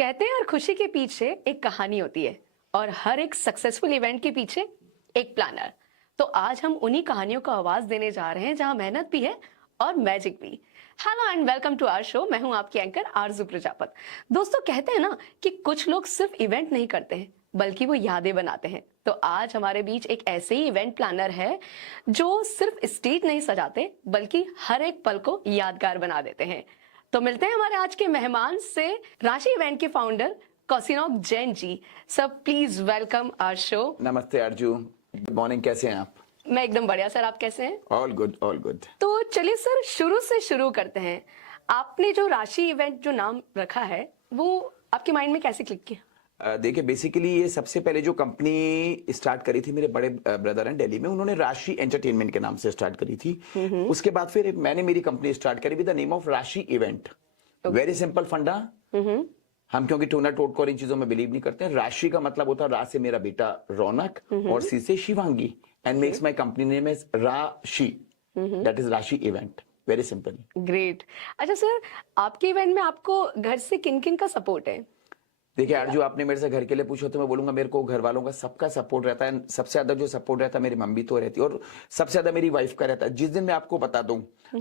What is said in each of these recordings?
कहते हैं हर खुशी के पीछे एक कहानी होती है और हर एक सक्सेसफुल इवेंट के पीछे एक प्लानर। तो आज हम उन्हीं कहानियों को आवाज देने जा रहे हैं जहां मेहनत भी है और मैजिक भी। Hello and welcome to our show. मैं हूं आपकी एंकर आरजू प्रजापत। दोस्तों, कहते हैं ना कि कुछ लोग सिर्फ इवेंट नहीं करते हैं बल्कि वो यादें बनाते हैं। तो आज हमारे बीच एक ऐसे ही इवेंट प्लानर है जो सिर्फ स्टेज नहीं सजाते बल्कि हर एक पल को यादगार बना देते हैं। तो मिलते हैं हमारे आज के मेहमान से, राशि इवेंट के फाउंडर कौशिनोक Jain ji. Sir please welcome our show. नमस्ते अर्जू, गुड मॉर्निंग, कैसे हैं आप? मैं एकदम बढ़िया सर, आप कैसे हैं? All good all good. तो चलिए सर, शुरू से शुरू करते हैं। आपने जो राशि इवेंट जो नाम रखा है वो आपके माइंड में कैसे क्लिक किया? देखिए, बेसिकली ये सबसे पहले जो कंपनी स्टार्ट करी थी मेरे बड़े ब्रदर हैं दिल्ली में, उन्होंने राशि एंटरटेनमेंट के नाम से स्टार्ट करी थी। उसके बाद फिर मैंने मेरी कंपनी स्टार्ट करी विद द नेम ऑफ राशि इवेंट। वेरी सिंपल फंडा। हम क्योंकि टोना टोटको इन चीजों में बिलीव नहीं करते हैं। राशि का मतलब होता है रा से मेरा बेटा रौनक और सी से Shivangi, and makes my company name is राशि, दैट इज राशि इवेंट। Very simple. ग्रेट। अच्छा सर, आपके इवेंट में आपको घर से किन किन का सपोर्ट है? देखिए अर्जु, आपने मेरे से घर के लिए पूछो तो मैं बोलूंगा मेरे को घर वालों का सबका सपोर्ट रहता है। सबसे ज्यादा जो सपोर्ट रहता है मेरी मम्मी तो रहती है, और सबसे ज्यादा मेरी वाइफ का रहता है। जिस दिन मैं आपको बता दूं,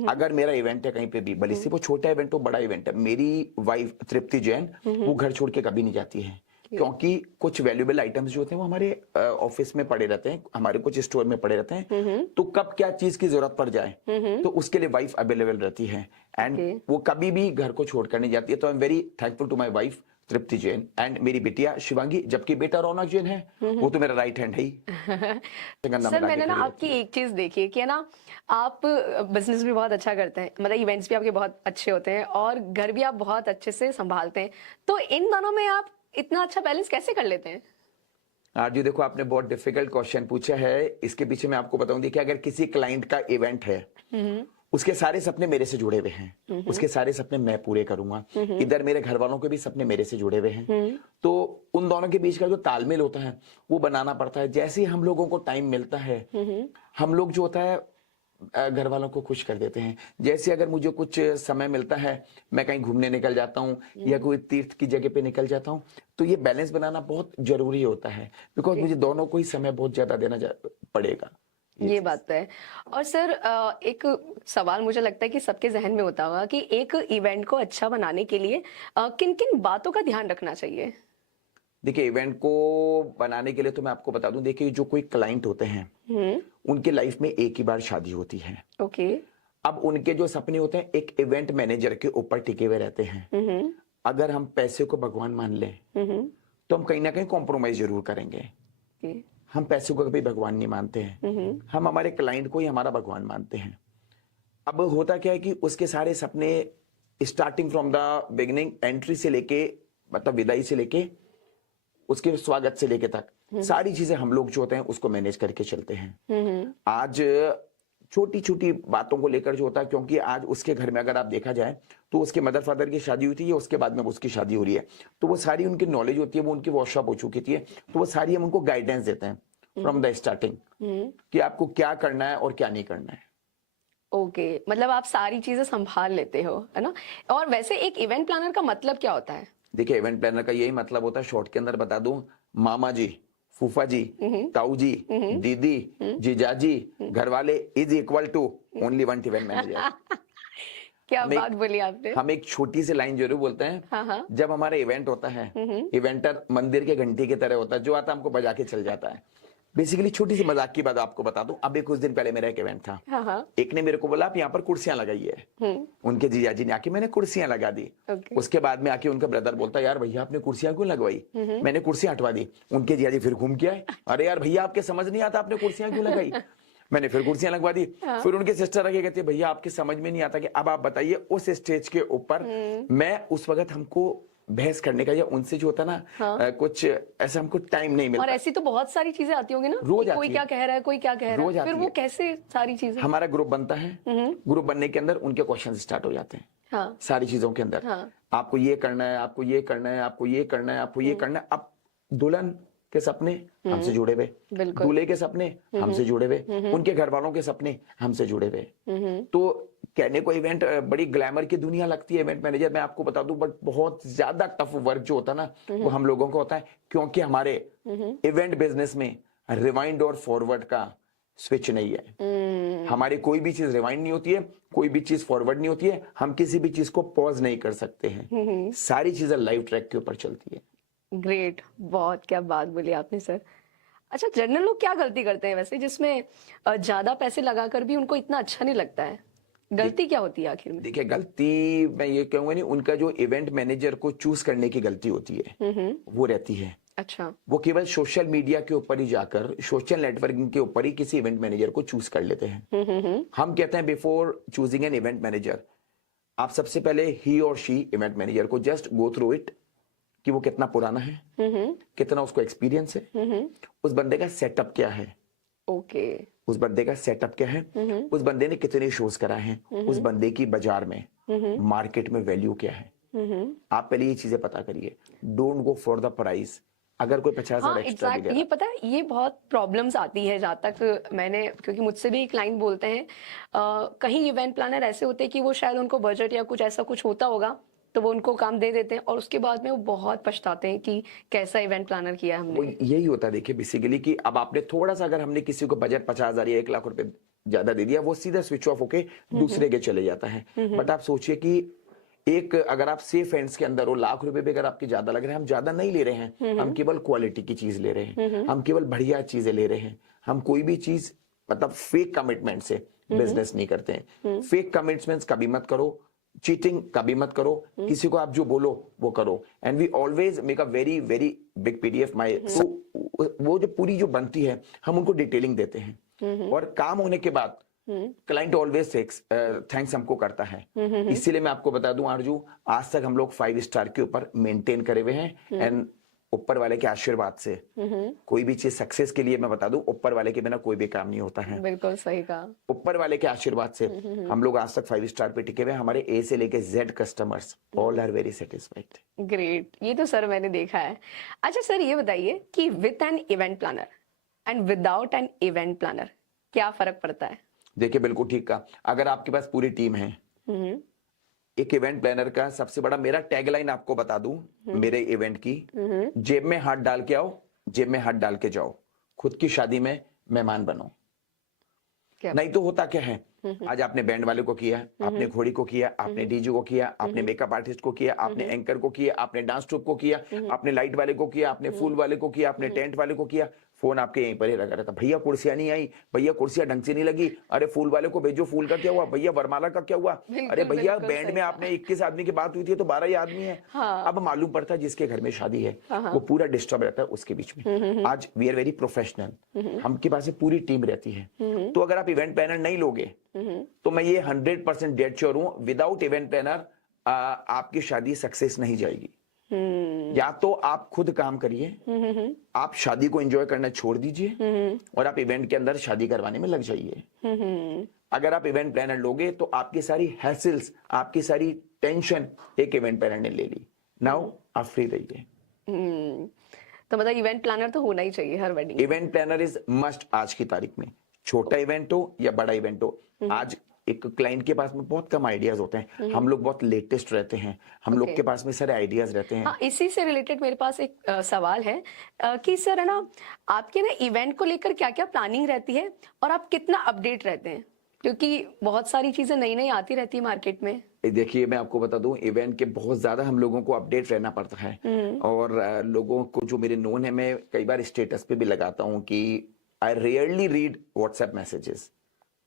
अगर मेरा इवेंट है कहीं पे भी, भले से वो छोटा इवेंट हो बड़ा इवेंट है, मेरी वाइफ तृप्ति जैन वो घर छोड़ के कभी नहीं जाती है। क्योंकि कुछ वैल्यूएबल आइटम्स जो होते हैं वो हमारे ऑफिस में पड़े रहते हैं, हमारे कुछ स्टोर में पड़े रहते हैं। तो कब क्या चीज की जरूरत पड़ जाए तो उसके लिए वाइफ अवेलेबल रहती है, एंड वो कभी भी घर को छोड़कर नहीं जाती है। तो I am very thankful to my wife Tripti Jain and मेरी बिटिया शिवांगी, जबकि बेटा रौनक जैन है वो तो मेरा राइट हैंड है ही। सर मैंने ना आपकी एक चीज देखी है कि है ना, आप बिजनेस भी बहुत अच्छा करते हैं, मतलब इवेंट्स भी आपके बहुत अच्छे होते हैं और घर भी आप बहुत अच्छे से संभालते हैं। तो इन दोनों में आप इतना अच्छा बैलेंस कैसे कर लेते हैं? जी देखो, आपने बहुत डिफिकल्ट क्वेश्चन पूछा है। इसके पीछे मैं आपको बताऊं, देखिए अगर किसी क्लाइंट का इवेंट है उसके सारे सपने मेरे से जुड़े हुए हैं, उसके सारे सपने मैं पूरे करूंगा। इधर मेरे घर वालों के भी सपने मेरे से जुड़े हुए हैं। तो उन दोनों के बीच का जो तालमेल होता है वो बनाना पड़ता है। जैसे ही हम लोगों को टाइम मिलता है हम लोग जो होता है घर वालों को खुश कर देते हैं। जैसे अगर मुझे कुछ समय मिलता है, मैं कहीं घूमने निकल जाता हूँ या कोई तीर्थ की जगह पे निकल जाता हूँ, तो ये बैलेंस बनाना बहुत जरूरी होता है, बिकॉज मुझे दोनों को ही समय बहुत ज्यादा देना पड़ेगा। ये बात तो है। और सर एक सवाल मुझे लगता है कि सबके जहन में होता होगा कि एक इवेंट को अच्छा बनाने के लिए किन किन बातों का ध्यान रखना चाहिए? देखिए, इवेंट को बनाने के लिए तो मैं आपको बता दूं, देखिए जो कोई क्लाइंट होते हैं उनके लाइफ में एक ही बार शादी होती है। ओके। अब उनके जो सपने होते हैं एक इवेंट मैनेजर के ऊपर टिके हुए रहते हैं। अगर हम पैसे को भगवान मान लें तो हम कहीं ना कहीं कॉम्प्रोमाइज जरूर करेंगे। हम पैसे को कभी भगवान नहीं मानते हैं, हम हमारे क्लाइंट को ही हमारा भगवान मानते हैं। अब होता क्या है कि उसके सारे सपने starting from the beginning, entry से लेके मतलब विदाई से लेके उसके स्वागत से लेके तक सारी चीजें हम लोग जो होते हैं उसको मैनेज करके चलते हैं। आज छोटी छोटी बातों को लेकर जो होता है, क्योंकि आज उसके घर में अगर आप देखा जाए तो उसके मदर फादर की शादी हुई थी, उसके बाद में उसकी शादी हो रही है, तो वो सारी उनकी नॉलेज होती है, वो उनकी वर्कशॉप हो चुकी थी, तो वो सारी हम उनको गाइडेंस देते हैं फ्रॉम द स्टार्टिंग कि आपको क्या करना है और क्या नहीं करना है। ओके, मतलब आप सारी चीजें संभाल लेते हो, है ना? और वैसे एक इवेंट प्लानर का मतलब क्या होता है? देखिए, इवेंट प्लानर का यही मतलब होता है, शॉर्ट के अंदर बता दूं, मामा जी, फूफा जी, ताऊ जी, दीदी, जीजाजी, घर वाले is equal to only one event manager. क्या बात बोली आपने। हम एक छोटी सी लाइन जरूर बोलते हैं। हाँ। जब हमारा इवेंट होता है, इवेंटर मंदिर के घंटी की तरह होता है, जो आता है हमको बजा के चल जाता है। बेसिकली छोटी सी मजाक की बात आपको बता दूं, अभी कुछ दिन पहले मेरा एक इवेंट था। एक ने मेरे को बोला आप यहाँ पर कुर्सियां लगाइए। उनके जीजाजी ने आके मैंने कुर्सियां लगा दी। उसके बाद में आके उनका ब्रदर बोलता यार भैया आपने कुर्सियां क्यों लगवाई? मैंने कुर्सियां हटवा दी। उनके जीजाजी फिर घूम के आए, अरे यार भैया आपके समझ नहीं आता आपने कुर्सियां क्यों लगाई? मैंने फिर कुर्सियां लगवा दी। फिर उनके सिस्टर आगे कहते भैया आपके समझ में नहीं आता कि अब आप बताइए उस स्टेज के ऊपर मैं उस वक्त हमको बहस करने का या उनसे जो होता ना कुछ ऐसा हमको टाइम नहीं मिलता। और ऐसी तो बहुत सारी चीजें आती होंगी ना, रोज कोई क्या कह रहा है, कोई क्या कह रहा है, फिर वो कैसे सारी चीजें। हमारा ग्रुप बनता है, ग्रुप बनने के अंदर उनके क्वेश्चन स्टार्ट हो जाते हैं। सारी चीजों के अंदर आपको ये करना है, आपको ये करना है, आपको ये करना है, आपको ये करना है। अब दुल्हन के सपने हमसे जुड़े हुए, दूल्हे के सपने हमसे जुड़े हुए, उनके घर वालों के सपने हमसे जुड़े हुए। तो कहने को इवेंट बड़ी ग्लैमर की दुनिया लगती है इवेंट मैनेजर, मैं आपको बता दूं, बट बहुत ज्यादा टफ वर्क जो होता है ना वो हम लोगों को होता है, क्योंकि हमारे इवेंट बिजनेस में रिवाइंड और फॉरवर्ड का स्विच नहीं है। हमारी कोई भी चीज रिवाइंड नहीं होती है, कोई भी चीज फॉरवर्ड नहीं होती है, हम किसी भी चीज को पॉज नहीं कर सकते हैं, सारी चीजें लाइव ट्रैक के ऊपर चलती है। ग्रेट, बहुत क्या बात बोली आपने सर। अच्छा, जनरल लोग क्या गलती करते हैं वैसे जिसमें ज्यादा पैसे लगाकर भी उनको इतना अच्छा नहीं लगता है? गलती क्या होती है आखिर में? देखिए, गलती मैं ये कहूंगा नहीं, उनका जो इवेंट मैनेजर को चूज करने की गलती होती है वो रहती है। अच्छा। वो केवल सोशल मीडिया के ऊपर ही जाकर, सोशल नेटवर्किंग के ऊपर ही किसी इवेंट मैनेजर को चूज कर लेते हैं। हम कहते हैं before choosing an event manager, आप सबसे पहले ही और शी इवेंट मैनेजर को जस्ट गो थ्रू इट कि वो कितना पुराना है, कितना उसको एक्सपीरियंस है, उस बंदे का सेटअप क्या है, ओके, उस बंदे का सेटअप क्या है, उस बंदे ने कितने शोज कराए हैं, उस बंदे की बाजार में मार्केट में वैल्यू क्या है। आप पहले ये चीजें पता करिए, don't go for the price. अगर कोई 50,000 एक्स्ट्रा भी दे रहा है, ये पता है, ये बहुत प्रॉब्लम्स आती है जहाँ तक मैंने, क्योंकि मुझसे भी क्लाइंट बोलते हैं कहीं इवेंट प्लानर ऐसे होते हैं कि वो शायद उनको बजट या कुछ ऐसा कुछ होता होगा तो वो उनको काम दे देते हैं और उसके बाद में वो बहुत पछताते हैं कि कैसा इवेंट प्लानर किया वो हमने। यही होता है। देखिए बेसिकली कि अब आपने थोड़ा सा, अगर हमने किसी को बजट 50,000 या 1 लाख रुपए ज्यादा दे दिया, वो सीधा स्विच ऑफ होके दूसरे के चले जाता है। बट आप सोचिए कि एक, अगर आप सेफ हैंड्स के अंदर हो, लाख रुपए भी अगर आपके ज्यादा लग रहे हैं, हम ज्यादा नहीं ले रहे हैं, हम केवल क्वालिटी की चीज ले रहे हैं, हम केवल बढ़िया चीजें ले रहे हैं, हम कोई भी चीज मतलब फेक कमिटमेंट से बिजनेस नहीं करते हैं। फेक कमिटमेंट्स कभी मत करो, चीटिंग कभी मत करो, किसी को आप जो बोलो वो करो। And we always make a very very big PDF my, वो जो पूरी जो बनती है हम उनको डिटेलिंग देते हैं, और काम होने के बाद क्लाइंट ऑलवेज थैंक्स हमको करता है। इसीलिए मैं आपको बता दूं आरजू, आज तक हम लोग 5 स्टार के ऊपर मेंटेन करे हुए हैं, एंड ऊपर वाले के आशीर्वाद से कोई भी चीज सक्सेस के लिए, मैं बता दूं, ऊपर वाले के बिना कोई भी काम नहीं होता है। बिल्कुल सही कहा। ऊपर वाले के आशीर्वाद से हम लोग आज तक 5 स्टार पे टिके हुए। हमारे ए से लेके Z customers all are very satisfied. Great, ये तो सर मैंने देखा है। अच्छा सर, ये बताइए कि with an event planner and without an event planner क्या फर्क पड़ता है? देखिए बिल्कुल ठीक कहा। अगर आपके पास पूरी टीम है, एक इवेंट प्लानर का सबसे बड़ा, मेरा टैगलाइन आपको बता दूं मेरे इवेंट की, जेब में हाथ डाल के आओ, जेब में हाथ डाल के जाओ, खुद की शादी में मेहमान बनो। नहीं तो होता क्या है, आज आपने बैंड वाले को किया, आपने घोड़ी को किया, आपने डीजे को किया, आपने मेकअप आर्टिस्ट को किया, आपने एंकर को किया, आपने डांस ट्रूप को किया, आपने लाइट वाले को किया, आपने फूल वाले को किया, आपने टेंट वाले को किया, फोन आपके यहीं पर ही लगा रहता, भैया कुर्सियां नहीं आई, भैया कुर्सियां ढंग से नहीं लगी, अरे फूल वाले को भेजो, फूल का क्या हुआ, भैया वरमाला का क्या हुआ, अरे भैया बैंड में आपने 21 आदमी की बात हुई थी तो 12 ही आदमी है। अब मालूम पड़ता है जिसके घर में शादी है वो पूरा डिस्टर्ब रहता है उसके बीच में। आज वी आर वेरी प्रोफेशनल, हमके पास पूरी टीम रहती है। तो अगर आप इवेंट प्लानर नहीं लोगे तो मैं ये 100% डेड श्योर हूं, विदाउट इवेंट प्लानर आपकी शादी सक्सेस नहीं जाएगी। या तो आप खुद काम करिए, आप शादी को एंजॉय करना छोड़ दीजिए और आप इवेंट के अंदर शादी करवाने में लग जाइए। अगर आप इवेंट प्लानर लोगे तो आपकी सारी हैसल्स, आपकी सारी टेंशन एक इवेंट प्लानर ने ले ली। नाउ आप फ्री रहिए। तो मतलब इवेंट प्लानर तो होना ही चाहिए हर wedding. Event planner is must आज की तारीख में, छोटा इवेंट हो या बड़ा इवेंट हो। आज एक क्लाइंट के पास में बहुत कम आइडियाज होते हैं, हम लोग बहुत लेटेस्ट रहते हैं, हम लोग के पास में सारे आइडियाज रहते हैं। हाँ, इसी से रिलेटेड मेरे पास एक सवाल है कि सर है ना, आपके ना इवेंट को लेकर क्या क्या प्लानिंग रहती है और आप कितना अपडेट रहते हैं, क्योंकि बहुत सारी चीजें नई नई आती रहती है मार्केट में। देखिए मैं आपको बता दूं, इवेंट के बहुत ज्यादा हम लोगों को अपडेट रहना पड़ता है, और लोगों को जो मेरे नोन है, मैं कई बार स्टेटस पे भी लगाता हूँ कि आई रेयरली रीड व्हाट्सएप मैसेजेस,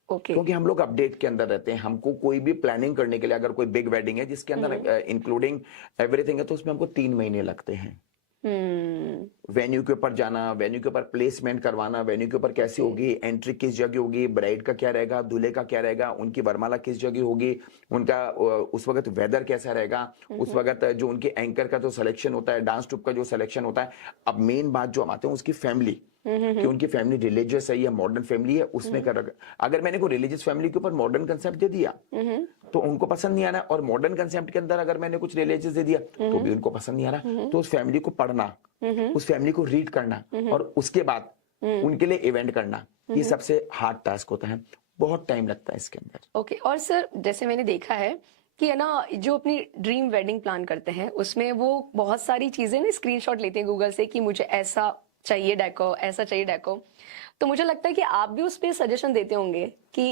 क्योंकि हम लोग अपडेट के अंदर रहते हैं। हमको कोई भी प्लानिंग करने के लिए, अगर कोई बिग वेडिंग है जिसके अंदर इंक्लूडिंग एवरीथिंग है, तो उसमें हमको 3 महीने लगते हैं। वेन्यू के ऊपर जाना, वेन्यू के ऊपर प्लेसमेंट करवाना, वेन्यू के ऊपर कैसी होगी, एंट्री किस जगह होगी, ब्राइड का क्या रहेगा, दूल्हे का क्या रहेगा, उनकी वरमाला किस जगह होगी, उनका उस वक्त वेदर कैसा रहेगा, उस वक्त जो उनके एंकर का जो सिलेक्शन होता है, डांस ट्रूप का जो सिलेक्शन होता है। अब मेन बात जो हम आते हैं उसकी फैमिली, कि उनकी फैमिली रिलीजियस है या मॉडर्न फैमिली है, उसमें कर, अगर मैंने कोई रिलीजियस फैमिली के ऊपर मॉडर्न कंसेप्ट दे दिया तो उनको पसंद नहीं आना, और मॉडर्न कंसेप्ट के अंदर अगर मैंने कुछ रिलीजियस दे दिया तो भी उनको पसंद नहीं आ रहा। तो उस फैमिली को पढ़ना, उस फैमिली को रीड करना, और उसके बाद उनके लिए इवेंट करना, ये सबसे हार्ड टास्क होता है। बहुत टाइम लगता है इसके अंदर। ओके, और सर जैसे मैंने देखा है कि है ना, जो अपनी ड्रीम वेडिंग प्लान करते हैं उसमें वो बहुत सारी चीजें ना स्क्रीनशॉट लेते हैं गूगल से कि मुझे ऐसा चाहिए डेको, ऐसा चाहिए डेको। तो मुझे लगता है कि आप भी उस पे सजेशन देते होंगे कि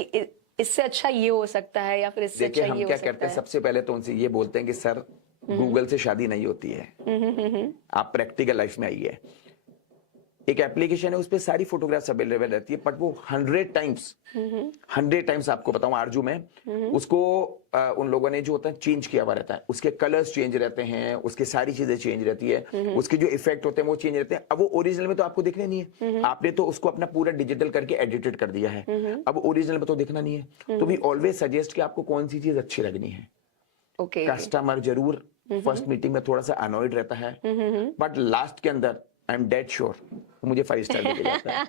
इससे अच्छा ये हो सकता है या फिर इससे देखिए अच्छा हम ये क्या हो करते सकता हैं, है। सबसे पहले तो उनसे ये बोलते हैं कि सर गूगल से शादी नहीं होती है, आप प्रैक्टिकल लाइफ में आइए। एक एप्लीकेशन है, उस पर सारी फोटोग्राफ्स अवेलेबल रहती है, बट वो 100 टाइम्स आपको बताऊं आरजू में, उसको उन लोगों ने जो होता है चेंज किया हुआ रहता है, उसके कलर्स चेंज रहते हैं, उसकी सारी चीजें चेंज रहती है, उसके जो इफेक्ट होते हैं वो चेंज रहते हैं। अब वो ओरिजिनल में तो आपको दिखने नहीं है, आपने तो उसको अपना पूरा डिजिटल करके एडिटेड कर दिया है, अब ओरिजिनल में तो दिखना नहीं है। तो वी ऑलवेज सजेस्ट कि आपको कौन सी चीज अच्छी लगनी है। ओके, कस्टमर जरूर फर्स्ट मीटिंग में थोड़ा सा अनॉयड रहता है, बट लास्ट के अंदर आई एम डेड श्योर मुझे 5 स्टार लेके जाता है।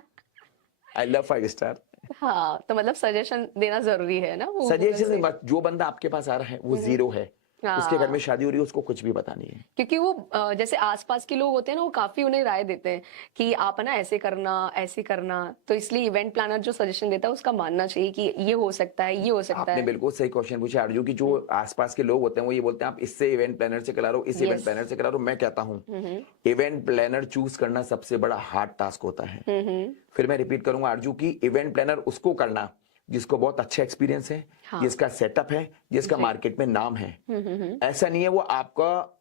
I love 5 star. हाँ, तो मतलब सजेशन देना जरूरी है ना वो गूगल सजेशन से। मत, जो बंदा आपके पास आ रहा है वो जीरो है, उसके घर में शादी हो रही है, उसको कुछ भी पता नहीं है। क्योंकि वो जैसे आसपास के लोग होते हैं ना, वो काफी उन्हें राय देते हैं कि आप है ना ऐसे करना, ऐसे करना। तो इसलिए इवेंट प्लानर जो सजेशन देता है उसका मानना चाहिए कि ये हो सकता है, ये हो सकता आपने है। बिल्कुल सही क्वेश्चन पूछा आरजू की, जो आसपास के लोग होते हैं वो ये बोलते हैं आप इससे इवेंट प्लानर से करा लो, इस इवेंट यस। प्लानर से करा लो। मैं कहता हूँ इवेंट प्लानर चूज करना सबसे बड़ा हार्ड टास्क होता है। फिर मैं रिपीट करूंगा आरजू की, इवेंट प्लानर उसको करना जिसको बहुत अच्छा एक्सपीरियंस है, हाँ। जिसका सेटअप है, जिसका मार्केट में नाम है। ऐसा नहीं है वो आपका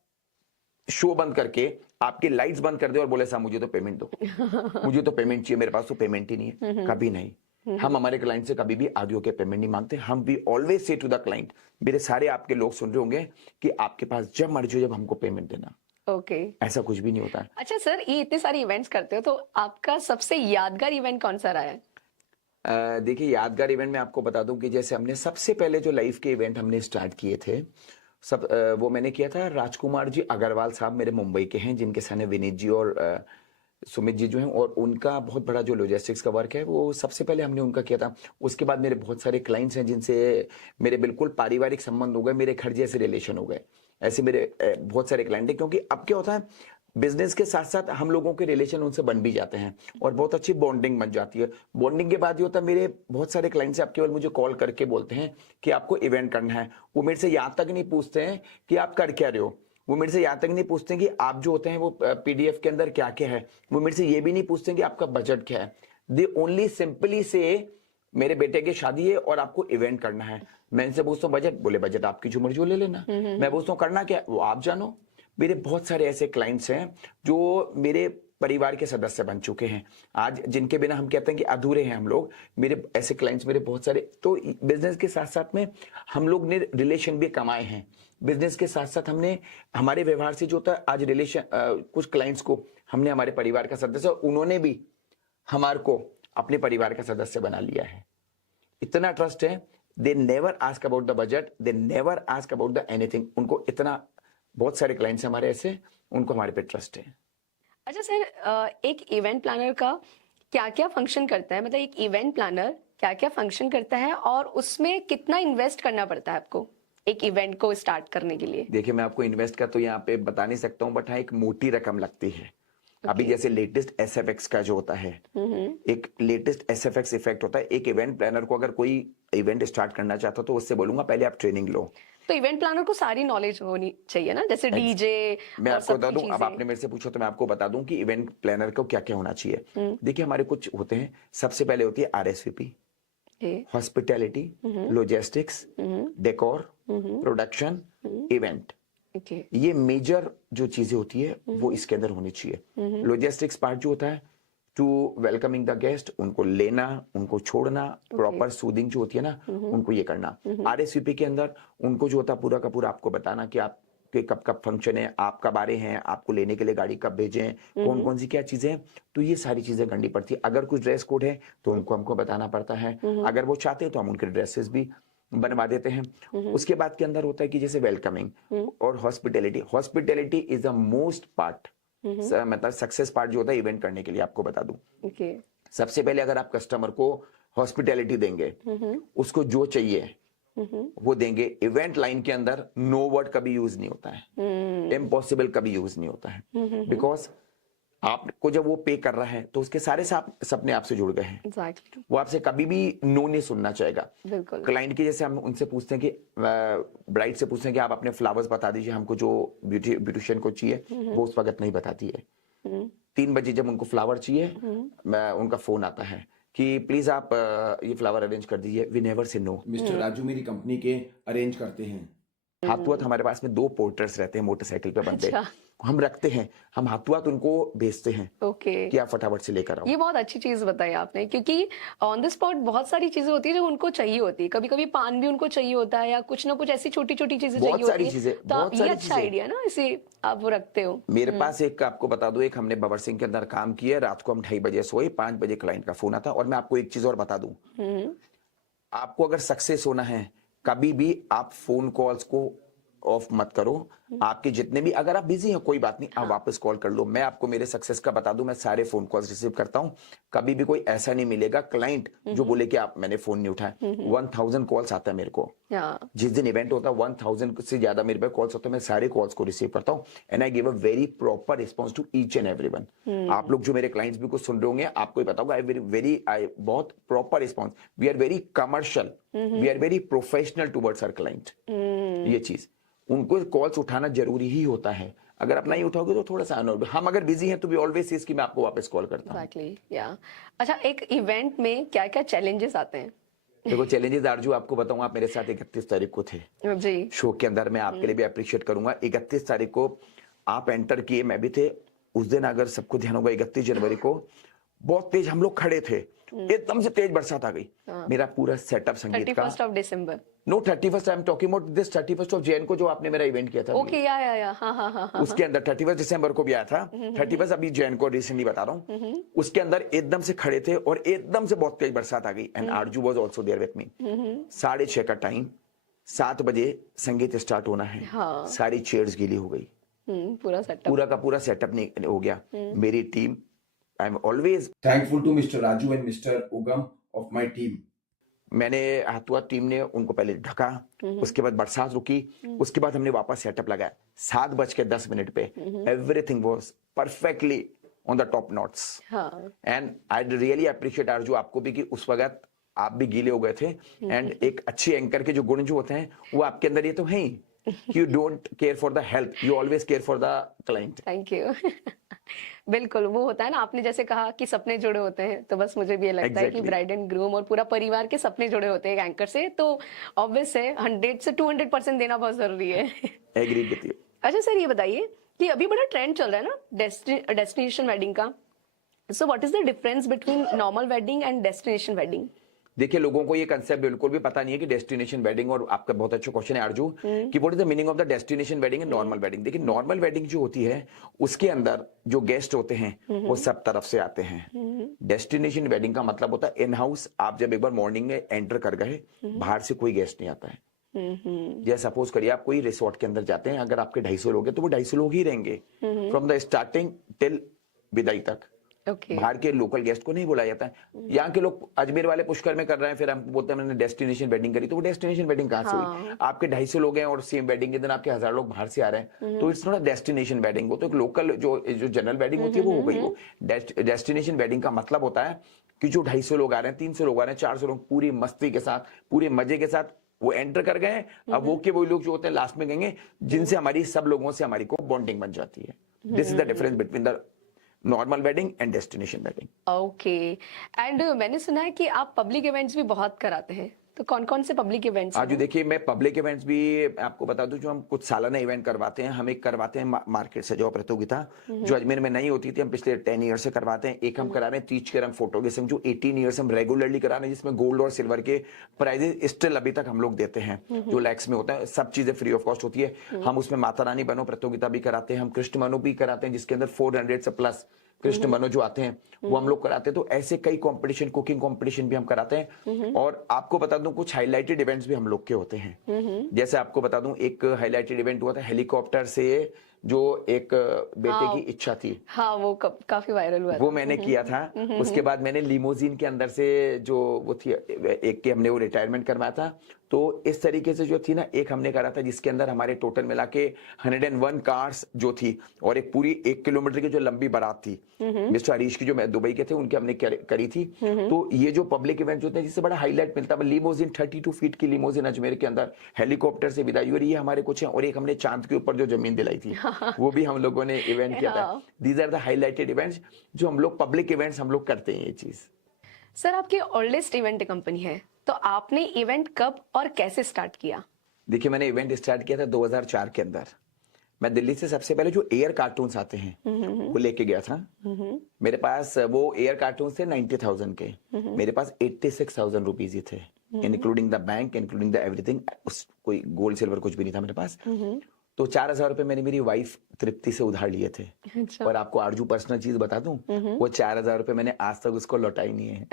शो बंद करके आपकी लाइट्स बंद कर दे और बोले साहब मुझे तो पेमेंट दो, मुझे तो पेमेंट चाहिए, मेरे पास तो पेमेंट ही नहीं है। कभी नहीं, हम हमारे क्लाइंट से कभी भी आगे होकर पेमेंट नहीं मांगते। हम we always say to the client, मेरे सारे आपके लोग सुन रहे होंगे, कि आपके पास जब मर्जी हो जब हमको पेमेंट देना। ओके, ऐसा कुछ भी नहीं होता है। अच्छा सर, ये इतने सारे इवेंट्स करते हो तो आपका सबसे यादगार इवेंट कौन सा रहा है? देखिए यादगार इवेंट मैं आपको बता दूं कि जैसे हमने सबसे पहले जो लाइव के इवेंट हमने स्टार्ट किए थे, वो मैंने किया था राजकुमार जी अग्रवाल साहब, मेरे मुंबई के हैं, जिनके सन है विनीत जी और सुमित जी जो हैं, और उनका बहुत बड़ा जो लॉजिस्टिक्स का वर्क है वो सबसे पहले हमने उनका किया था। उसके बाद मेरे बहुत सारे क्लाइंट्स हैं जिनसे मेरे बिल्कुल पारिवारिक संबंध हो गए, मेरे घर जैसे रिलेशन हो गए। ऐसे मेरे बहुत सारे क्लाइंट हैं, क्योंकि अब क्या होता है बिजनेस के साथ साथ हम लोगों के रिलेशन उनसे बन भी जाते हैं और बहुत अच्छी बॉन्डिंग बन जाती है। बॉन्डिंग के बाद ये होता है, मेरे बहुत सारे क्लाइंट्स आप केवल मुझे कॉल करके बोलते हैं कि आपको इवेंट करना है। वो मेरे से यहाँ तक नहीं पूछते हैं कि आप कर क्या रहे हो, वो मेरे से यहाँ तक नहीं पूछते कि आप जो होते हैं वो पीडीएफ के अंदर क्या क्या है, वो मेरे से ये भी नहीं पूछते कि आपका बजट क्या है। दे ओनली सिंपली से मेरे बेटे की शादी है और आपको इवेंट करना है। मैं इनसे पूछता हूँ बजट, बोले बजट आपकी जो मर्जी हो ले लेना। मैं पूछता हूँ करना क्या, वो आप जानो। मेरे बहुत सारे ऐसे क्लाइंट्स हैं जो मेरे परिवार के सदस्य बन चुके हैं आज, जिनके बिना हम कहते हैं कि अधूरे हैं हम लोग। मेरे ऐसे क्लाइंट्स मेरे बहुत सारे, तो बिजनेस के साथ साथ में हम लोग ने रिलेशन भी कमाए हैं। बिजनेस के साथ साथ हमने हमारे व्यवहार से जो होता है आज रिलेशन, कुछ क्लाइंट्स को हमने हमारे परिवार का सदस्य, उन्होंने भी हमारे को अपने परिवार का सदस्य बना लिया है। इतना ट्रस्ट है, they never ask about the budget, they never ask about the anything. उनको इतना, बहुत सारे क्लाइंट्स हमारे ऐसे, उनको हमारे पे ट्रस्ट है। अच्छा सर, एक इवेंट प्लानर का क्या क्या फंक्शन करता है, मतलब एक इवेंट प्लानर क्या क्या फंक्शन करता है और उसमें कितना इन्वेस्ट करना पड़ता है आपको एक इवेंट को स्टार्ट करने के लिए? देखिए मैं आपको इन्वेस्ट का तो यहाँ पे बता नहीं सकता हूँ, बट हाँ एक मोटी रकम लगती है। अभी जैसे लेटेस्ट एसएफएक्स का जो होता है, एक लेटेस्ट एसएफएक्स इफेक्ट होता है। एक इवेंट प्लानर को अगर कोई इवेंट स्टार्ट करना चाहता हो तो उससे बोलूंगा पहले आप ट्रेनिंग लो। तो इवेंट प्लानर को सारी नॉलेज होनी चाहिए ना, जैसे डीजे मैं और आपको बता सबकी दूं, अब चीजें। आपने मेरे से पूछा तो मैं आपको बता दूं कि इवेंट प्लानर को क्या क्या होना चाहिए। देखिए हमारे कुछ होते हैं, सबसे पहले होती है RSVP, hospitality, logistics, decor, production, event. ये मेजर जो चीजें होती है वो इसके अंदर होनी चाहिए। लॉजिस्टिक्स पार्ट जो होता है टू वेलकमिंग द गेस्ट, उनको लेना, उनको छोड़ना, प्रॉपर सूदिंग जो होती है ना, उनको ये करना। आरएसवीपी के अंदर उनको जो होता है पूरा का पूरा आपको बताना कि आप कि कब कब फंक्शन है, आप कब आ रहे हैं, आपको लेने के लिए गाड़ी कब भेजें, कौन कौन सी क्या चीजें हैं, तो ये सारी चीजें करनी पड़ती है। अगर कुछ ड्रेस कोड है तो उनको हमको बताना पड़ता है, अगर वो चाहते हैं तो हम उनके ड्रेसेस भी बनवा देते हैं। उसके बाद के अंदर होता है कि जैसे वेलकमिंग और hospitality. Hospitality is the most part, मतलब सक्सेस पार्ट जो होता है इवेंट करने के लिए। आपको बता दूं, सबसे पहले अगर आप कस्टमर को हॉस्पिटैलिटी देंगे, उसको जो चाहिए वो देंगे। इवेंट लाइन के अंदर नो वर्ड कभी यूज नहीं होता है, इम्पॉसिबल कभी यूज नहीं होता है, बिकॉज आपको जब वो पे कर रहा है तो उसके सारे सपने आपसे जुड़ गए हैं। एग्जैक्टली। वो आपसे कभी भी नो नहीं सुनना चाहेगा। बिल्कुल। क्लाइंट की जैसे हम उनसे पूछते हैं कि ब्राइड से पूछते हैं कि आप अपने फ्लावर्स बता दीजिए, हमको जो ब्यूटिशियन को चाहिए वो उस वक्त नहीं बताती है। 3 बजे जब उनको फ्लावर चाहिए, उनका फोन आता है कि प्लीज आप ये फ्लावर अरेंज कर दीजिए। We never say no. Mister Raju मेरी कंपनी के अरेंज करते हैं। हाथों हाथ हमारे पास में 2 पोर्टर्स रहते हैं मोटरसाइकिल पे बंदे। अच्छा। हम रखते हैं, हम हाथों हाथ उनको भेजते हैं ओके। कि आप फटाफट से लेकर आओ। ये बहुत अच्छी चीज बताई आपने, क्योंकि ऑन द स्पॉट बहुत सारी चीजें होती है जो उनको चाहिए होती है। कभी कभी पान भी उनको चाहिए होता है, या कुछ ना कुछ ऐसी छोटी छोटी चीजें बहुत चाहिए सारी होती है। चीजें, तो बहुत ये सारी अच्छा चीजें। आइडिया ना, इसे आप वो रखते हो। मेरे पास एक, आपको बता दो, एक हमने बबर सिंह के अंदर काम किया। रात को हम 2:30 बजे सोए, 5 बजे क्लाइंट का फोन आता। और मैं आपको एक चीज और बता दूं, आपको अगर सक्सेस होना है, कभी भी आप फोन कॉल्स को ऑफ मत करो। आपके जितने भी, अगर आप बिजी हैं कोई बात नहीं, आप वापस कॉल कर लो। मैं आपको मेरे सक्सेस का बता दूं, मैं सारे फोन कॉल्स रिसीव करता हूं। कभी भी कोई ऐसा नहीं मिलेगा क्लाइंट जो बोले कि आप मैंने फोन नहीं उठाया। 1000 कॉल्स आता है मेरे को। जिस दिन इवेंट होता है 1000 से ज्यादा मेरे पे कॉल्स होते हैं। मैं सारे कॉल्स को रिसीव करता हूं and I give a very proper response to each and everyone. आप लोग जो मेरे क्लाइंट्स भी कुछ सुन रहे होंगे, आपको ही बताऊंगा, आई बहुत proper response. We are very commercial, we are very professional towards our client. ये चीज, उनको कॉल्स उठाना जरूरी ही होता है। अगर आप नहीं उठाओगे तो थोड़ा सा अनोर्मल। हम अगर बिजी हैं तो भी ऑलवेज सीज कि मैं आपको वापस कॉल करता हूं। एग्जैक्टली, या। अच्छा, एक इवेंट में क्या क्या चैलेंजेस आते हैं? देखो चैलेंजेस आरजू आपको बताऊं, आप मेरे साथ 31 तारीख को थे जी। शो के अंदर। मैं आपके लिए भी अप्रिशिएट करूंगा। 31 तारीख को आप एंटर किए, मैं भी थे उस दिन। अगर सबको ध्यान होगा 31 जनवरी को बहुत तेज हम लोग खड़े थे, एकदम से तेज बरसात आ गई। मेरा पूरा सेटअप संगीत का 31st of December. No 31st, I am talking about this 31st of Jan को, जो आपने मेरा इवेंट किया था। ओके, या हाँ हाँ हाँ हाँ। उसके अंदर 31 दिसंबर को भी आया था। 31 अभी जैन को रिसेंटली बता रहा हूँ। उसके अंदर एकदम से खड़े थे और एकदम से बहुत तेज बरसात आ गई and Aarzoo was also there with me. 6:30 का टाइम, 7 बजे संगीत स्टार्ट होना है। हाँ। सारी चेयर्स गीली हो गई, पूरा सेटअप, पूरा का पूरा सेटअप नहीं हो गया। मेरी team, I am always thankful to mister Raju and mister Ugam of my team. मैंने हाथों हाथ टीम ने उनको पहले ढका, उसके बाद बरसात रुकी, उसके बाद हमने वापस सेटअप लगाया। 7:10 पे everything was perfectly on the top knots. And I really appreciate Aarzoo आपको भी कि उस वक्त आप भी गीले हो गए थे। एंड एक अच्छे एंकर के जो गुण जो होते हैं वो आपके अंदर ये तो है ही। You don't care for the health, you always care for the client. Thank you. बिल्कुल, वो होता है ना, आपने जैसे कहा कि सपने जुड़े होते हैं, तो बस मुझे भी ये लगता है कि ब्राइड एंड ग्रूम और पूरा परिवार के सपने जुड़े होते हैं एंकर से, तो ऑब्वियस है 100 से 200% देना बहुत जरूरी है। Agree with you. अच्छा सर, ये बताइए कि अभी बड़ा ट्रेंड चल रहा है ना डेस्टिनेशन वेडिंग का, so what is the difference between normal wedding and destination wedding? देखिए लोगों को ये कंसेप्ट बिल्कुल भी पता नहीं है कि डेस्टिनेशन वेडिंग, और आपका बहुत अच्छा क्वेश्चन है आरजू कि what is the meaning of the destination wedding and normal wedding. देखिए नॉर्मल वेडिंग जो होती है उसके अंदर जो गेस्ट होते हैं वो सब तरफ से आते हैं। डेस्टिनेशन वेडिंग का मतलब होता है इन हाउस। आप जब एक बार मॉर्निंग में एंटर कर गए, बाहर से कोई गेस्ट नहीं आता है। जैसे सपोज करिए आप कोई रिसोर्ट के अंदर जाते हैं, अगर आपके 250 लोग हैं तो वो 250 लोग ही रहेंगे फ्रॉम द स्टार्टिंग टिल विदाई तक। बाहर के लोकल गेस्ट को नहीं बुलाया जाता है। यहाँ के लोग अजमेर वाले पुष्कर में कर रहे हैं, फिर हम बोलते हैं मैंने डेस्टिनेशन वेडिंग करी, तो वो डेस्टिनेशन वेडिंग कहाँ से हुई? आपके 250 लोग हैं और सेम वेडिंग के दिन आपके 1000 लोग बाहर से आ रहे हैं, तो it's not a destination wedding. वो तो एक लोकल जो जनरल वेडिंग होती है वो हो गई। वो डेस्टिनेशन वेडिंग का मतलब होता है कि जो 250 लोग आ रहे हैं, 300 लोग आ रहे हैं, 400 लोग पूरी मस्ती के साथ, पूरे मजे के साथ वो एंटर कर गए। अब वो के वो लोग जो होते हैं लास्ट में गएंगे, जिनसे हमारी सब लोगों से हमारी को बॉन्डिंग बन जाती है। This is the difference between the normal wedding and destination wedding. Okay. And मैंने सुना है कि आप पब्लिक इवेंट्स भी बहुत कराते हैं, तो कौन कौन से पब्लिक इवेंट्स? आज देखिए मैं पब्लिक इवेंट्स भी आपको बता दूं, जो हम कुछ सालाना इवेंट करवाते हैं। हम एक करवाते हैं मार्केट से जो प्रतियोगिता जो अजमेर में नहीं होती थी, हम पिछले 10 ईयर से करवाते हैं। एक हम करा रहे हैं टीच केयर हम फोटोग्राफी जो 18 ईयर हम रेगुलरली करा रहे हैं, जिसमें गोल्ड और सिल्वर के प्राइजेस स्टिल अभी तक हम लोग देते हैं, जो लैक्स में होता है। सब चीजें फ्री ऑफ कॉस्ट होती है। हम उसमें माता रानी बनो प्रतियोगिता भी कराते हैं, हम कृष्ण मनो भी कराते हैं, जिसके अंदर 400 से प्लस कृष्ण मनो जो आते हैं वो हम लोग कराते हैं। तो ऐसे कई कंपटीशन, कुकिंग कंपटीशन भी हम कराते हैं। और आपको बता दूं कुछ हाइलाइटेड इवेंट्स भी हम लोग के होते हैं। जैसे आपको बता दूं एक हाइलाइटेड इवेंट हुआ था, हेलीकॉप्टर से जो एक बेटे हाँ, की इच्छा थी, हाँ वो काफी वायरल हुआ वो था। मैंने किया था। उसके बाद मैंने लिमोजिन के अंदर से जो वो थी एक की हमने वो रिटायरमेंट करवाया था। तो इस तरीके से जो थी ना, एक हमने करा था जिसके अंदर हमारे टोटल मिला के 101 कार्स जो थी, और एक पूरी 1 किलोमीटर की जो लंबी बारात थी, मिस्टर हरीश की जो मैं दुबई के थे उनके हमने करी थी। तो ये जो पब्लिक इवेंट होते हैं जिससे बड़ा हाईलाइट मिलता है, लिमोजिन 32 फीट की लिमोजिन अजमेर के अंदर हेलीकॉप्टर से विदाई हो रही है हमारे कुछ हैं, और एक हमने चांद के ऊपर जो जमीन दिलाई थी वो भी हम लोगों ने इवेंट किया था। हाँ। These are the highlighted events जो हम लोग पब्लिक इवेंट्स हम लोग करते हैं ये चीज। सर आपकी ओल्डेस्ट इवेंट कंपनी है, तो आपने इवेंट कब और कैसे स्टार्ट किया? देखिए मैंने इवेंट स्टार्ट किया था 2004 के अंदर। मैं दिल्ली से सबसे पहले जो एयर कार्टून्स आते हैं वो लेके गया था। मेरे पास वो एयर कार्टून्स थे 90,000 के, मेरे पास 86,000 रुपीज ही थे, including the bank, including the everything. कोई गोल्ड सिल्वर कुछ भी नहीं था मेरे पास। तो 4,000 रुपए मैंने मेरी वाइफ तृप्ति से उधार लिए थे। अच्छा। और आपको आरजू पर्सनल चीज बता दूं, वो 4,000 रुपए मैंने आज तक उसको लौटा ही नहीं है।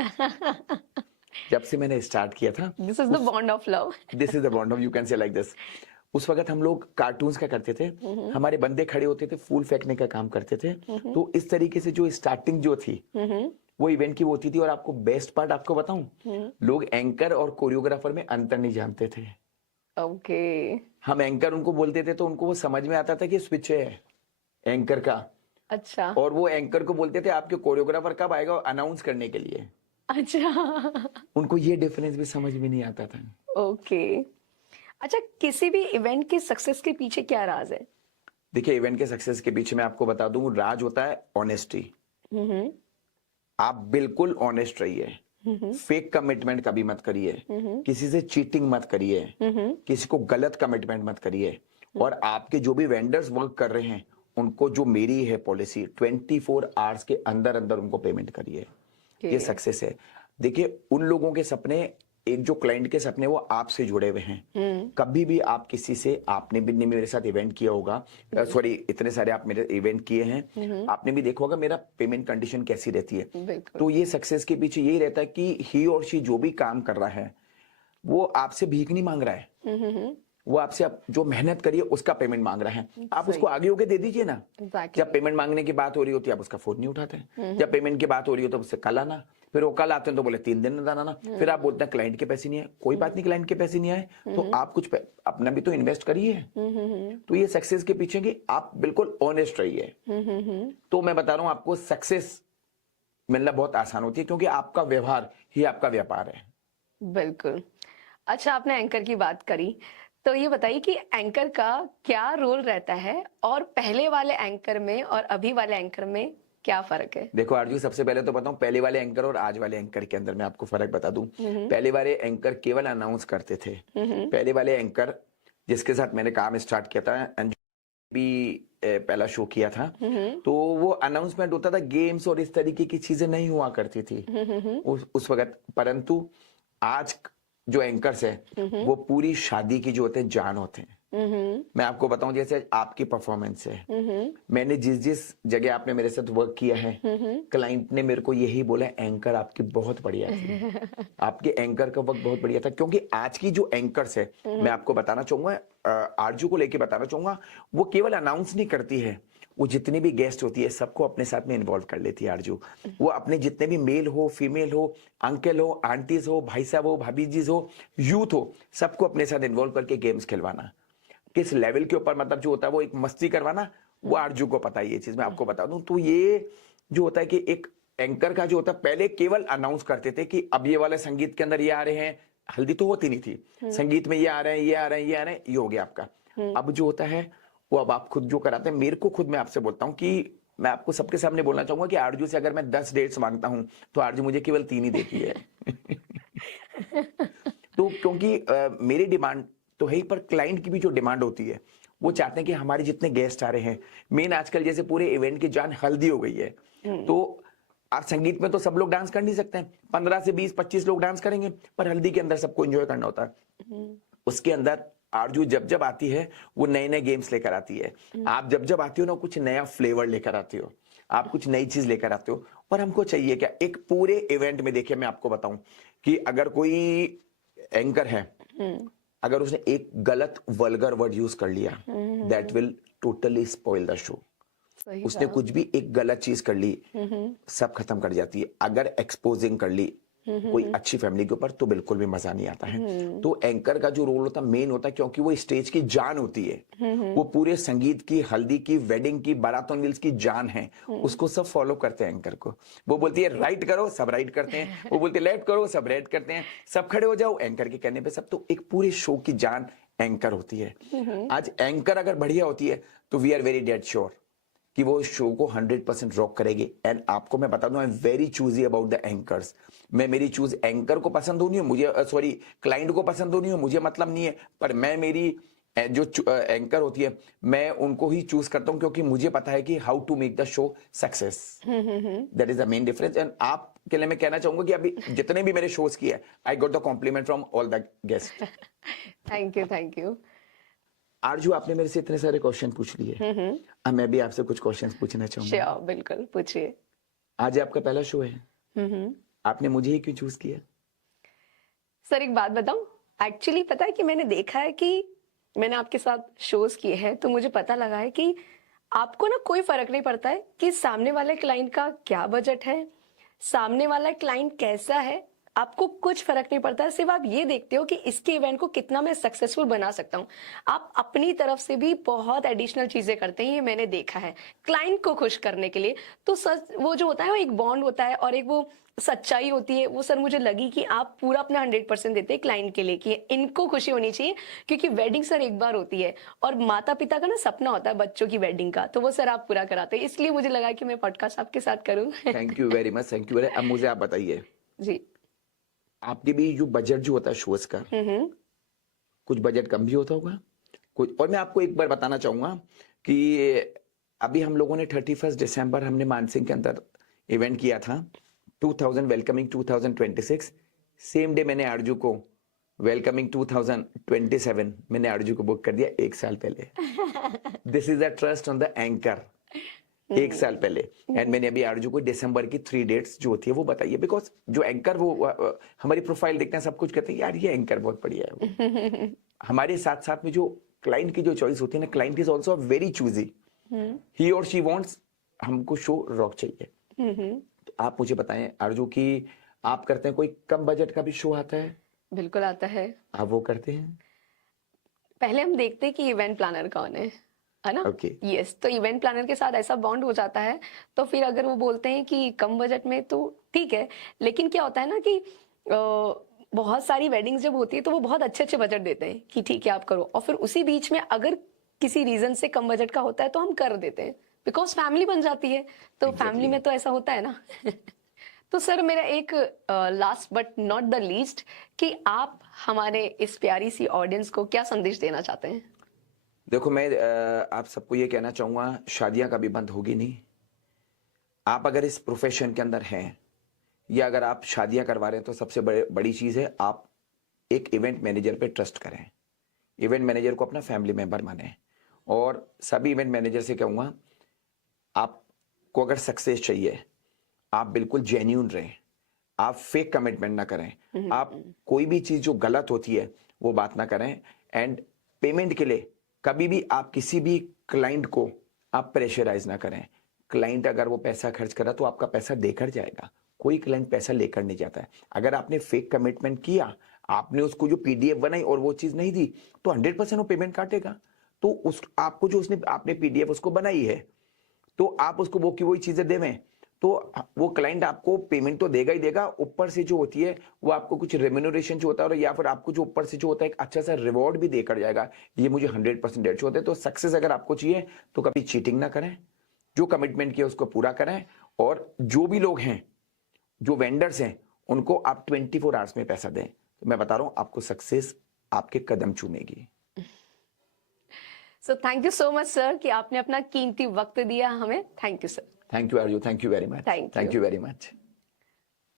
जब से मैंने स्टार्ट किया था। This is the bond of love. This is the bond of, you can say like this. उस वक्त हम लोग कार्टून्स क्या करते थे, हमारे बंदे खड़े होते थे, फूल फेंकने का काम करते थे। तो इस तरीके से जो स्टार्टिंग जो थी वो इवेंट की वो होती थी। और आपको बेस्ट पार्ट आपको बताऊं, लोग एंकर और कोरियोग्राफर में अंतर नहीं जानते थे। ओके। हम एंकर उनको बोलते थे तो उनको वो समझ में आता था कि स्विच है एंकर का, अच्छा। और वो एंकर को बोलते थे आपके कोरियोग्राफर कब आएगा अनाउंस करने के लिए। अच्छा। उनको ये डिफरेंस भी समझ में नहीं आता था। ओके। अच्छा, किसी भी इवेंट के सक्सेस के पीछे क्या राज है? देखिए इवेंट के सक्सेस के पीछे मैं आपको बता दूं, राज होता है ऑनेस्टी। आप बिल्कुल ऑनेस्ट रहिए, फेक कमिटमेंट कभी मत करिए, किसी से चीटिंग मत करिए, किसी को गलत कमिटमेंट मत करिए। और आपके जो भी वेंडर्स वर्क कर रहे हैं उनको जो मेरी है पॉलिसी 24 आवर्स के अंदर अंदर उनको पेमेंट करिए। ये सक्सेस है। देखिए उन लोगों के सपने, एक जो क्लाइंट के सपने वो आपसे जुड़े हुए हैं। कभी भी आप किसी से, आपने भी मेरे साथ इवेंट किया होगा, सॉरी इतने सारे आप मेरे इवेंट किए हैं, आपने भी देखा होगा मेरा पेमेंट कंडीशन कैसी रहती है। तो ये सक्सेस के पीछे यही रहता है कि ही और शी जो भी काम कर रहा है वो आपसे भीख नहीं मांग रहा है, वो आपसे जो मेहनत करिए उसका पेमेंट मांग रहा है। आप उसको आगे होके दे दीजिए ना। जब पेमेंट मांगने की बात हो रही होती है आप उसका फोन नहीं उठाते हैं। जब पेमेंट की बात हो रही हो तो उससे कल आना, फिर वो कल आते हैं तो बोले 3 दिन में आना, फिर आप बोलते हैं क्लाइंट के पैसे नहीं आए। कोई बात नहीं, क्लाइंट के पैसे नहीं आए तो आप कुछ अपना भी तो इन्वेस्ट करिए। तो ये सक्सेस के पीछे कि आप बिल्कुल ऑनेस्ट रहिए। तो मैं बता रहा हूं आपको सक्सेस मिलना बहुत आसान होती है, क्योंकि आपका व्यवहार ही आपका व्यापार है। बिल्कुल। अच्छा, आपने एंकर की बात करी, तो ये बताइए कि एंकर का क्या रोल रहता है और पहले वाले एंकर में और अभी वाले एंकर में क्या फर्क है? देखो आरजू, सबसे पहले तो बताऊं पहले वाले एंकर और आज वाले एंकर के अंदर मैं आपको फर्क बता दूं। पहले वाले एंकर केवल अनाउंस करते थे। पहले वाले एंकर जिसके साथ मैंने काम स्टार्ट किया था, भी पहला शो किया था, तो वो अनाउंसमेंट होता था, गेम्स और इस तरीके की चीजें नहीं हुआ करती थी उस वक्त। परंतु आज जो एंकर्स है वो पूरी शादी की जो होते हैं जान होते हैं। मैं आपको बताऊं, जैसे आपकी परफॉर्मेंस है, मैंने जिस जगह आपने मेरे साथ वर्क किया है, क्लाइंट ने मेरे को यही बोला एंकर आपकी बहुत बढ़िया थी, आपके एंकर का वर्क बहुत बढ़िया था। क्योंकि आज की जो एंकर्स है, मैं आपको बताना चाहूंगा, आरजू को लेके बताना चाहूंगा, वो केवल अनाउंस नहीं करती है, वो जितनी भी गेस्ट होती है सबको अपने साथ में इन्वॉल्व कर लेती है आरजू। वो अपने जितने भी मेल हो, फीमेल हो, अंकल हो, आंटीज हो, भाई साहब हो, भाभी जी हो, यूथ हो, सबको अपने साथ इन्वॉल्व करके गेम्स खिलवाना, किस लेवल के ऊपर मतलब जो होता है वो एक मस्ती करवाना, वो आरजू को पता है। ये चीज मैं आपको बता दूं। तो ये जो होता है कि एक एंकर का जो होता है, पहले केवल अनाउंस करते थे कि अब ये वाले संगीत के अंदर ये आ रहे हैं, हल्दी तो होती नहीं थी, संगीत में ये आ रहे हैं, ये आ रहे हैं, ये आ रहे हैं, ये हो गया आपका। अब जो होता है वो अब आप खुद जो कराते हैं। मेरे को खुद मैं आपसे बोलता हूँ कि मैं आपको सबके सामने बोलना चाहूंगा कि आरजू से अगर मैं 10 डेट्स मांगता हूं तो आरजू मुझे केवल 3 ही देती है। तो क्योंकि मेरी डिमांड तो है ही, पर क्लाइंट की भी जो डिमांड होती है वो चाहते हैं कि हमारे जितने गेस्ट आ रहे हैं, मेन आजकल जैसे पूरे इवेंट की जान हल्दी हो गई है, तो आप संगीत में तो सब लोग डांस कर नहीं सकते हैं, 15 से 20 25 लोग डांस करेंगे, पर हल्दी के अंदर सबको एंजॉय करना होता है। उसके अंदर आरजू जब जब आती है वो नए नए गेम्स लेकर आती है। आप जब जब आती हो ना कुछ नया फ्लेवर लेकर आती हो, आप कुछ नई चीज लेकर आते हो। और हमको चाहिए क्या, एक पूरे इवेंट में देखिए मैं आपको बताऊं कि अगर कोई एंकर है, अगर उसने एक गलत वल्गर वर्ड यूज कर लिया, that will totally spoil the show. सही उसने कहा। कुछ भी एक गलत चीज कर ली, सब खत्म कर जाती है। अगर एक्सपोजिंग कर ली कोई अच्छी फैमिली के ऊपर तो बिल्कुल भी मजा नहीं आता है। तो एंकर का जो रोल होता है मेन होता है, क्योंकि वो स्टेज की जान होती है। वो पूरे संगीत की, हल्दी की, वेडिंग की, बारात ऑन व्हील्स की जान है। उसको सब फॉलो करते हैं एंकर को। वो बोलती है राइट करो, सब राइट करते हैं। वो बोलती है लेफ्ट करो, सब लेफ्ट करते हैं। सब खड़े हो जाओ, एंकर के कहने पे सब। तो एक पूरे शो की जान एंकर होती है। आज एंकर अगर बढ़िया होती है तो we are very dead sure कि वो शो को 100% रॉक करेगी। एंड आपको मैं बता दूं, आई am very choosy about the anchors. मैं मेरी चूज एंकर को पसंद होनी हो मुझे, सॉरी क्लाइंट को पसंद होनी हो मुझे मतलब नहीं है, पर मैं मेरी जो एंकर होती है मैं उनको ही चूज करता हूं, क्योंकि मुझे पता है कि how to make the show success. That is the main difference. And आपके लिए मैं कहना चाहूंगा कि अभी जितने भी मेरे शोज किए, I got the compliment from all the guest. Thank you, thank you. Aarzoo, आपने मेरे से इतने सारे क्वेश्चन पूछ लिए, अब मैं भी आपसे कुछ क्वेश्चन पूछना चाहूंगा। श्योर, बिल्कुल पूछिए। आज आपका पहला शो है, आपने मुझे ही क्यों चूज किया? सर एक बात बताऊं, एक्चुअली पता है कि मैंने देखा है कि मैंने आपके साथ शोज किए हैं तो मुझे पता लगा है कि आपको ना कोई फर्क नहीं पड़ता है कि सामने वाले क्लाइंट का क्या बजट है, सामने वाला क्लाइंट कैसा है, आपको कुछ फर्क नहीं पड़ता है। सिर्फ आप ये देखते हो कि इसके इवेंट को कितना मैं सक्सेसफुल बना सकता हूँ। आप अपनी तरफ से भी बहुत एडिशनल चीजें करते हैं, ये मैंने देखा है क्लाइंट को खुश करने के लिए। तो सच वो जो होता है वो एक बॉन्ड होता है और एक वो सच्चाई होती है, वो सर मुझे लगी कि आप पूरा अपना 100% देते हैं क्लाइंट के लिए कि इनको खुशी होनी चाहिए, क्योंकि वेडिंग सर एक बार होती है और माता पिता का ना सपना होता है बच्चों की वेडिंग का, तो वो सर आप पूरा कराते हैं। इसलिए मुझे लगा कि मैं पॉडकास्ट आपके साथ करूं। Thank you very much, thank you very. अब मुझे आप बताइए, जी। आपके भी जो बजट जो होता है शोज का, कुछ बजट कम भी होता होगा कुछ। और मैं आपको एक बार बताना चाहूंगा कि अभी हम लोगों ने 31 दिसंबर हमने मानसिंह के अंदर इवेंट किया था, 2000 वेलकमिंग 2026। सेम डे मैंने आरजू को वेलकमिंग 2027 मैंने आरजू को बुक कर दिया 1 साल पहले। This is a trust on the anchor. 1 साल पहले। एंड मैंने अभी आरजू को दिसंबर की 3 डेट्स जो होती है वो बताइए, बिकॉज जो एंकर वो हमारी प्रोफाइल देखते हैं, सब कुछ कहते हैं यार ये एंकर बहुत बढ़िया है। हमारे साथ साथ में जो क्लाइंट की जो चॉइस होती है ना, client is also very choosy. He और शी वांट्स हमको शो रॉक चाहिए। तो आप मुझे बताएं आरजू की, आप करते हैं कोई कम बजट का भी शो आता है? बिल्कुल आता है। आप वो करते हैं? पहले हम देखते हैं कि इवेंट प्लानर कौन है ना। ओके। यस, तो इवेंट प्लानर के साथ ऐसा बॉन्ड हो जाता है, तो फिर अगर वो बोलते हैं कि कम बजट में तो ठीक है। लेकिन क्या होता है ना कि बहुत सारी वेडिंग्स जब होती है तो वो बहुत अच्छे अच्छे बजट देते हैं कि ठीक है आप करो, और फिर उसी बीच में अगर किसी रीजन से कम बजट का होता है तो हम कर देते हैं, बिकॉज फैमिली बन जाती है। तो फैमिली में तो ऐसा होता है ना। तो सर मेरा एक last but not the least, कि आप हमारे इस प्यारी सी ऑडियंस को क्या संदेश देना चाहते हैं? देखो मैं आप सबको ये कहना चाहूंगा, शादियां कभी बंद होगी नहीं। आप अगर इस प्रोफेशन के अंदर हैं या अगर आप शादियां करवा रहे हैं तो सबसे बड़ी चीज है आप एक इवेंट मैनेजर पे ट्रस्ट करें। इवेंट मैनेजर को अपना फैमिली मेंबर माने। और सभी इवेंट मैनेजर से कहूंगा, आपको अगर सक्सेस चाहिए आप बिल्कुल जेन्यून रहें, आप फेक कमिटमेंट ना करें, आप कोई भी चीज जो गलत होती है वो बात ना करें। एंड पेमेंट के लिए कभी भी आप किसी भी क्लाइंट को आप प्रेशराइज ना करें। क्लाइंट अगर वो पैसा खर्च करा तो आपका पैसा देकर जाएगा, कोई क्लाइंट पैसा लेकर नहीं जाता है। अगर आपने फेक कमिटमेंट किया, आपने उसको जो पीडीएफ बनाई और वो चीज नहीं दी, तो 100% वो पेमेंट काटेगा। तो उस आपको जो उसने आपने पीडीएफ उसको बनाई है, तो आप उसको वो की वही चीजें देवें, तो वो क्लाइंट आपको पेमेंट तो देगा ही देगा, ऊपर से जो होती है वो आपको कुछ रेम्यूनरेशन जो होता है, और या फिर आपको जो ऊपर से जो होता है एक अच्छा सा रिवॉर्ड भी देकर जाएगा। ये मुझे 100% डेट होते हैं। तो सक्सेस अगर आपको चाहिए तो कभी चीटिंग ना करें, जो कमिटमेंट किया उसको पूरा करें। और जो भी लोग हैं, जो वेंडर्स हैं, उनको आप 24 आवर्स में पैसा दें। तो मैं बता रहा हूं आपको सक्सेस आपके कदम चूमेगी। So thank you so much sir कि आपने अपना कीमती वक्त दिया हमें। Thank you sir. Thank you Arzoo, thank you very much, Thank thank you. You very much.